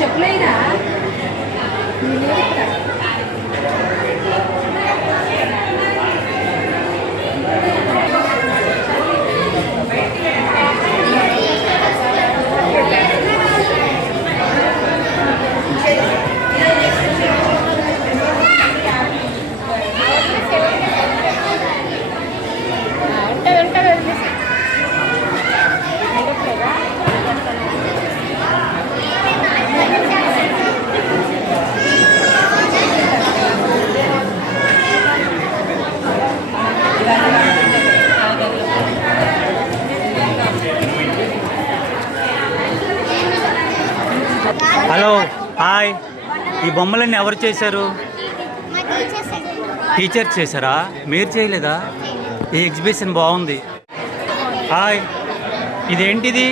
చెప్పులేదా hello hi ఈ బొమ్మలన్నీ ఎవరు చేశారు? టీచర్ చేశారా? మీరు చేయలేదా? ఈ ఎగ్జిబిషన్ బాగుంది. హాయ్ ఇదేంటిది?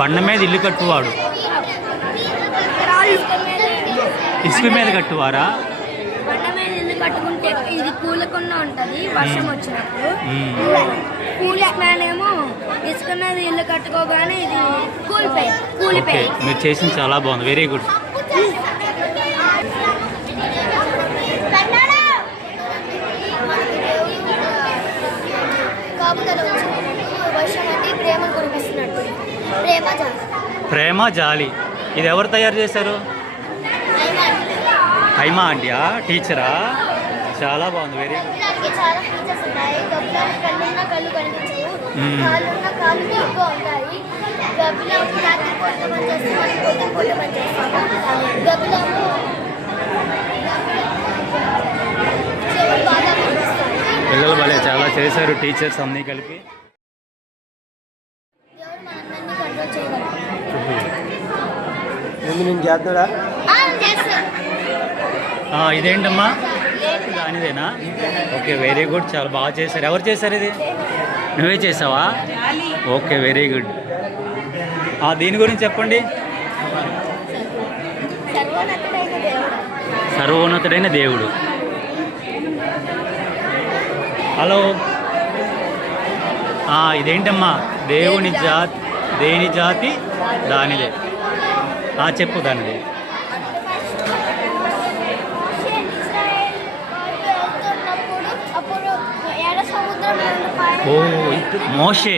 బండ మీద ఇల్లు కట్టువాడు. ఇసుక మీద కట్టువారా? కట్టుకుంటే ఇది కూలకుండా ఉంటది వర్షం వచ్చినప్పుడు. కూల్ మ్యాన్ ఏమో ఇసుకున్నది ఇల్లు కట్టుకోగానే ఇది కూలిపోయి. మీరు చేసింది చాలా బాగుంది, వెరీ గుడ్. ప్రేమ జాలి ఇది ఎవరు తయారు చేశారు? హైమా ఆంటీయా? టీచరా? చాలా బాగుంది, వెరీ గుడ్. పిల్లలు భలే చాలా చేశారు టీచర్స్ అన్నీ కలిపి. ఇదేంటమ్మా? దానిదేనా? ఓకే, వెరీ గుడ్, చాలా బాగా చేశారు. ఎవరు చేశారు ఇది? నువ్వే చేసావా? Okay, very good. దీని గురించి చెప్పండి. సర్వోన్నతుడైన దేవుడు. హలో ఇదేంటమ్మా? దేని జాతి దానిదే. చెప్పు దానిదే. ఓ మోషే,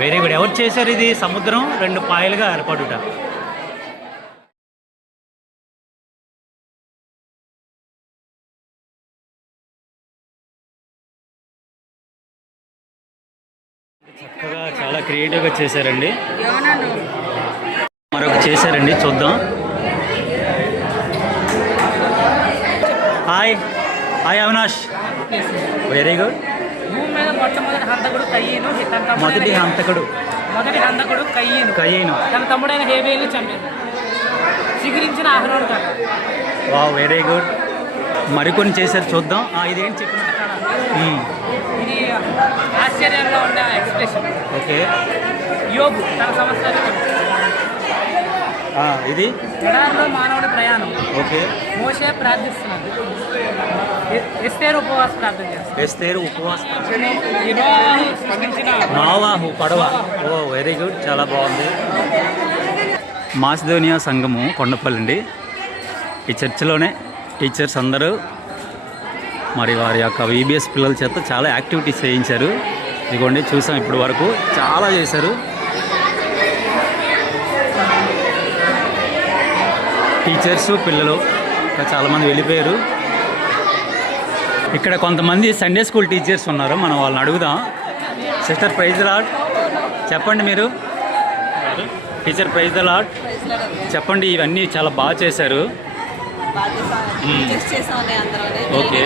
వెరీ గుడ్. ఎవరు చేశారు ఇది? సముద్రం రెండు పాయలుగా ఏర్పడుట. చక్కగా చాలా క్రియేటివ్గా చేశారండి. మరొక చేశారండి, చూద్దాం. Hi hi Avinash, very good. మొదటి హంతకుడు కయ్యను తన తమ్ముడైన హేబేలుని చంపాడు. చిగురించిన ఆహ్లాడు. Wow, very good. మరికొన్ని చేశారు, చూద్దాం. ఇదేంటి చెప్పిన? ఇది ఆశ్చర్యంలో ఉన్న ఎక్స్ప్రెషన్. ఓకే. యోబు తన సంవత్సరాలు. ఇది ఎడారిలో మానవుడి ప్రయాణం. ఓకే. మోషే ప్రార్థిస్తున్నాడు. ఎస్తేరు ఉపవాస ప్రార్థన చేస్తారు. నోవాహు పడవ. ఓ వెరీ గుడ్, చాలా బాగుంది. మాసిదోనియా సంఘము కొండపల్లి అండి. ఈ చర్చిలోనే టీచర్స్ అందరూ మరి వారి యొక్క VBS పిల్లల చేత చాలా యాక్టివిటీస్ చేయించారు. ఇదిగోండి చూసాం, ఇప్పుడు వరకు చాలా చేశారు. టీచర్సు పిల్లలు చాలామంది వెళ్ళిపోయారు. ఇక్కడ కొంతమంది సండే స్కూల్ టీచర్స్ ఉన్నారు, మనం వాళ్ళని అడుగుదాం. సిస్టర్ ప్రైజ్ ద లార్డ్ చెప్పండి. మీరు టీచర్ ప్రైజ్ ద లార్డ్ చెప్పండి. ఇవన్నీ చాలా బాగా చేశారు. ఓకే.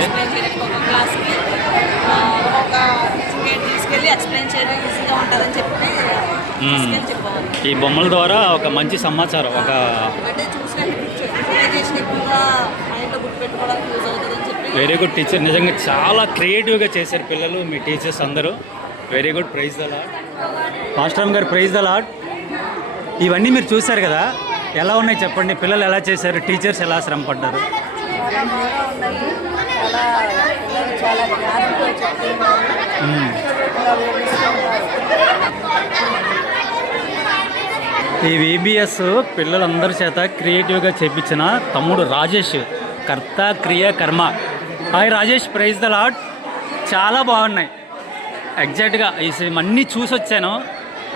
ఈ బొమ్మల ద్వారా ఒక మంచి సమాచారం, ఒక వెరీ గుడ్ టీచర్. నిజంగా చాలా క్రియేటివ్గా చేశారు పిల్లలు, మీ టీచర్స్ అందరూ. Very good, praise the Lord. Master గారు ప్రైజ్ ద లార్డ్. ఇవన్నీ మీరు చూశారు కదా, ఎలా ఉన్నాయి చెప్పండి? పిల్లలు ఎలా చేశారు? టీచర్స్ ఎలా శ్రమ పడ్డారు? చాలా చాలా జ్ఞానంతో చెప్తున్నారు. ఇలా వివరిస్తూ ఉంటారు. ఈ VBS పిల్లలందరి చేత క్రియేటివ్గా చేపించిన తమ్ముడు రాజేష్, కర్త క్రియ కర్మ. Hi Rajesh, praise the Lord. చాలా బాగున్నాయి. ఎగ్జాక్ట్గా ఈ అన్నీ చూసి వచ్చాను.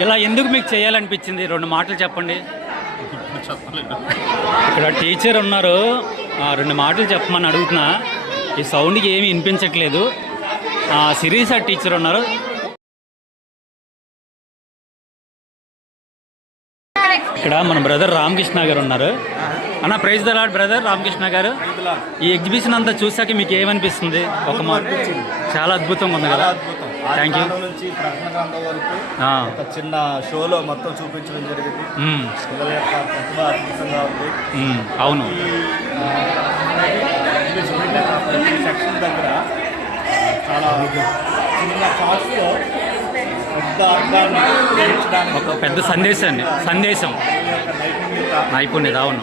ఇలా ఎందుకు మీకు చేయాలనిపించింది? 2 మాటలు చెప్పండి. ఇక్కడ టీచర్ ఉన్నారు, 2 మాటలు చెప్పమని అడుగుతున్నా. ఈ సౌండ్కి ఏమీ వినిపించట్లేదు. శిరీష టీచర్ ఉన్నారు. ఇక్కడ మన బ్రదర్ రామకృష్ణ గారు ఉన్నారు. అన్న praise the Lord brother Ramakrishna గారు. ఈ ఎగ్జిబిషన్ అంతా చూసాక మీకు ఏమనిపిస్తుంది? ఒక మాట చాలా అద్భుతంగా ఉంది కదా. Thank you. నుంచి ప్రకటన గ్రంథం వరకు ఒక చిన్న షోలో మొత్తం చూపించడం జరిగింది. పిల్లల యొక్క ప్రతిభ అద్భుతంగా ఉంది. అవును. ప్రతి సెక్షన్ దగ్గర చాలా చిన్న షార్ట్స్లో పెద్ద అర్థాన్ని గ్రహించడానికి ఒక పెద్ద సందేశం నైపుణ్యత. అవును.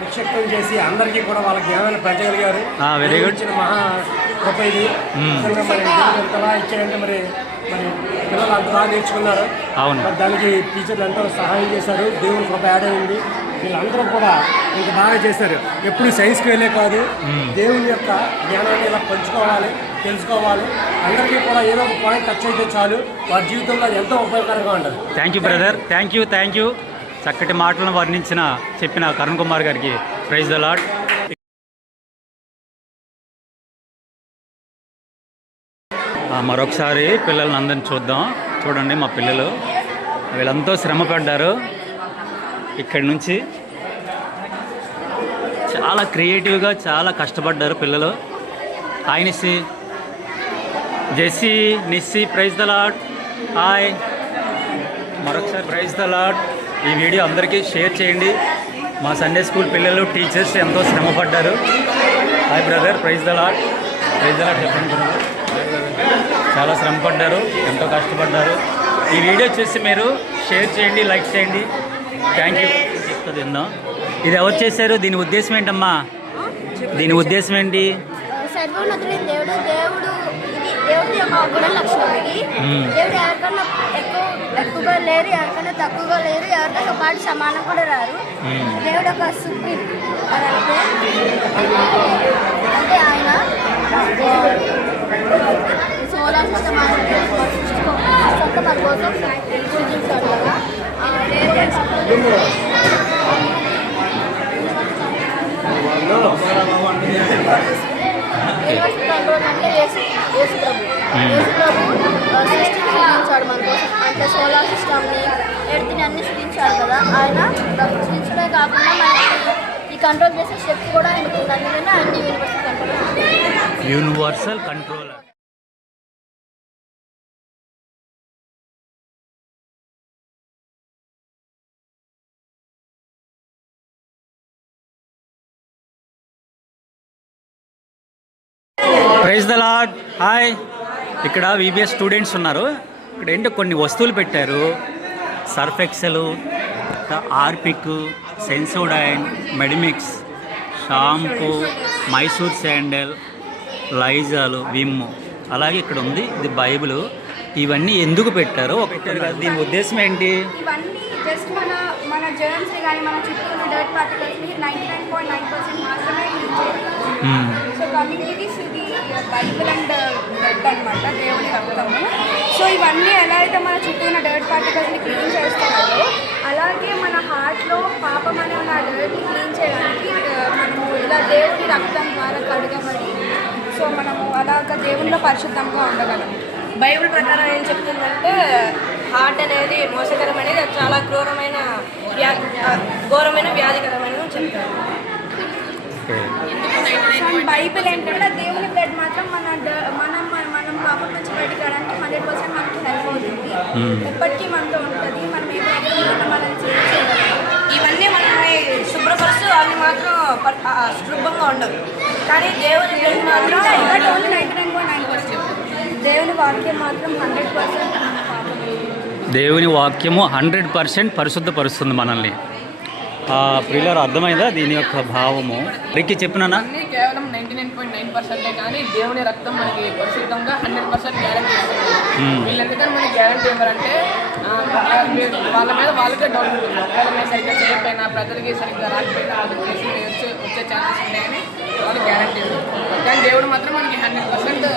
నిక్షిప్తం చేసి అందరికీ కూడా వాళ్ళ జ్ఞానాన్ని పెంచగలిగారు. Very good. మహా గొప్ప ఇది. మరి ఎంతలా ఇచ్చారంటే మరి పిల్లలు అంతలా నేర్చుకున్నారు. అవును. మరి దానికి టీచర్లు ఎంతో సహాయం చేశారు. దేవుని కృప యాడ్ అయింది. వీళ్ళందరూ కూడా ఇంత బాగా చేశారు. ఎప్పుడు సైన్స్కి వెళ్ళే కాదు, దేవుని యొక్క జ్ఞానాన్ని ఇలా పంచుకోవాలి, తెలుసుకోవాలి. అందరికీ కూడా ఏదో ఒక పాయింట్ టచ్ అయితే చాలు, వారి జీవితంలో అది ఎంతో ఉపయోగకరంగా ఉంటుంది. Thank you brother. Thank you. చక్కటి మాటలను చెప్పిన కరుణ్ కుమార్ గారికి ప్రైజ్ ద లార్డ్. మరొకసారి పిల్లల్ని అందరిని చూడండి. మా పిల్లలు వీళ్ళంతా శ్రమ పడ్డారు. ఇక్కడి నుంచి చాలా క్రియేటివ్గా చాలా కష్టపడ్డారు పిల్లలు. Hi Jessy Nissi, praise the lord. Hi. మరొకసారి ప్రైజ్ ద లార్డ్. ఈ వీడియో అందరికీ షేర్ చేయండి. మా సండే స్కూల్ పిల్లలు టీచర్స్ ఎంతో శ్రమ పడ్డారు. Hi brother, praise the Lord. చెప్పండి. చాలా శ్రమ పడ్డారు, ఎంతో కష్టపడ్డారు. ఈ వీడియో చూసి మీరు షేర్ చేయండి, లైక్ చేయండి. Thank you. చెప్తుంది ఏందో. ఇది ఎవరు చేశారు? దీని ఉద్దేశం ఏంటమ్మా? దీని ఉద్దేశం ఏంటి? సర్వోన్నతుడైన దేవుడు దేవుడి యొక్క గుణ లక్షణం ఇది. దేవుడు ఎవరికన్నా ఎక్కువగా లేరు, ఎవరికన్నా తక్కువగా లేరు, ఎవరికన్నా పాటు సమానం కూడా రారు. దేవుడు ఒక సుప్రీం అదంటే ఆయన సోలార్ సిస్టమ్ సొంత మన కోసం సృజించాడు కదా. యూనివర్స్ కంట్రోల్ అంటే యేసు ప్రభు సృష్టించాడు మన కోసం. అంటే సోలార్ సిస్టమ్ని, ఎర్త్ని అన్ని సృష్టించాడు కదా. ఆయన సృష్టించడమే కాకుండా మనకి ఈ కంట్రోల్ చేసే శక్తి కూడా ఆయనకు ఉంది. అందుకని ఆయన universal controller. Praise the lord. Hi. ఇక్కడ VBS స్టూడెంట్స్ ఉన్నారు. ఇక్కడ ఏంటో కొన్ని వస్తువులు పెట్టారు. Surf Excel, Harpic, Sensodyne, Medimix, shampoo, Mysore Sandal, లైజాలు, విమ్. అలాగే ఇక్కడ ఉంది ఇది బైబిల్. ఇవన్నీ ఎందుకు పెట్టారో ఒకటి. దీని ఉద్దేశం ఏంటి? ఇవన్నీ జస్ట్ మన జర్మ్స్ కానీ మన చుట్టూ ఉన్న డర్ట్ పార్టికల్స్ని 99.9% మాత్రమే యూజ్ చేయాలి. సో కమింగ్ టు దిస్, ఇది బైబిల్ అండ్ బ్లడ్ అనమాట, దేవుని రక్తము. సో ఇవన్నీ ఎలా అయితే మన చుట్టూ ఉన్న డర్ట్ పార్టికల్స్ని క్లీన్ చేస్తున్నారో, అలాగే మన హార్ట్లో పాపం అనే ఉన్న డర్ట్ని క్లీన్ చేయడానికి మనము ఇలా దేవుని రక్తం ద్వారా కడగబడి, సో మనము అలాగ దేవునిలో పరిశుద్ధంగా ఉండగలము. బైబిల్ ప్రకారం ఏం చెప్తుందంటే, హార్ట్ అనేది మోసకరమైనది, అది చాలా ఘోరమైన వ్యాధికరమైన చెప్తారు. బైబిల్ ఏంటంటే దేవుని బ్లడ్ మాత్రం మనం పాపం నుంచి బయటకడానికి 100% మనకి హెల్ప్ అవుతుంది. ఎప్పటికీ మనతో ఉంటుంది. మనం ఏమైనా మనం ఇవన్నీ మనల్ని శుభ్రపరుస్తూ అవి మాత్రం శుభ్రంగా ఉండవు. కానీ దేవుని బ్లడ్ మాత్రం 99.9%. దేవుని వాక్యం మాత్రం 100%. దేవుని వాక్యము 100% పరిశుద్ధపరుస్తుంది మనల్ని. ప్రియులారు అర్థమైందా దీని యొక్క భావము? రిక్కి చెప్పునా? అన్నీ కేవలం 99.9% కానీ దేవుని రక్తం మనకి పరిశుద్ధంగా 100% గ్యారంటీ ఇస్తుంది. వీళ్ళు ఎందుకని మనకి గ్యారంటీ ఇవ్వరంటే వాళ్ళ మీద వాళ్ళకే డౌట్ ఉంటుంది. ఒకవేళ మేము సరిగ్గా చేయకపోయినా ప్రజలకి సరిగ్గా రాకపోయినా వాళ్ళకి చేసి వచ్చే ఛాన్సెస్ ఉన్నాయని వాళ్ళు గ్యారంటీ ఇస్తారు. కానీ దేవుడు మాత్రం మనకి 100%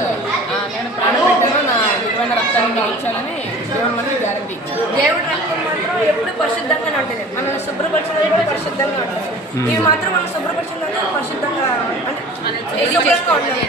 నేను ప్రాణం పెట్టాను, నా విలువైన రక్తాన్ని ఉంచాలని దేవుడు మనకి గ్యారంటీ ఇచ్చారు. దేవుడి రక్తం మాత్రం ఎప్పుడు పరిశుద్ధంగానే ఉంటుంది. మనం శుభ్రపరచడం పరిశుద్ధంగా ఉంటుంది. ఇవి మాత్రం మనం శుభ్రపరచడం పరిశుద్ధంగా అంటే శుభ్రంగా ఉంటుంది.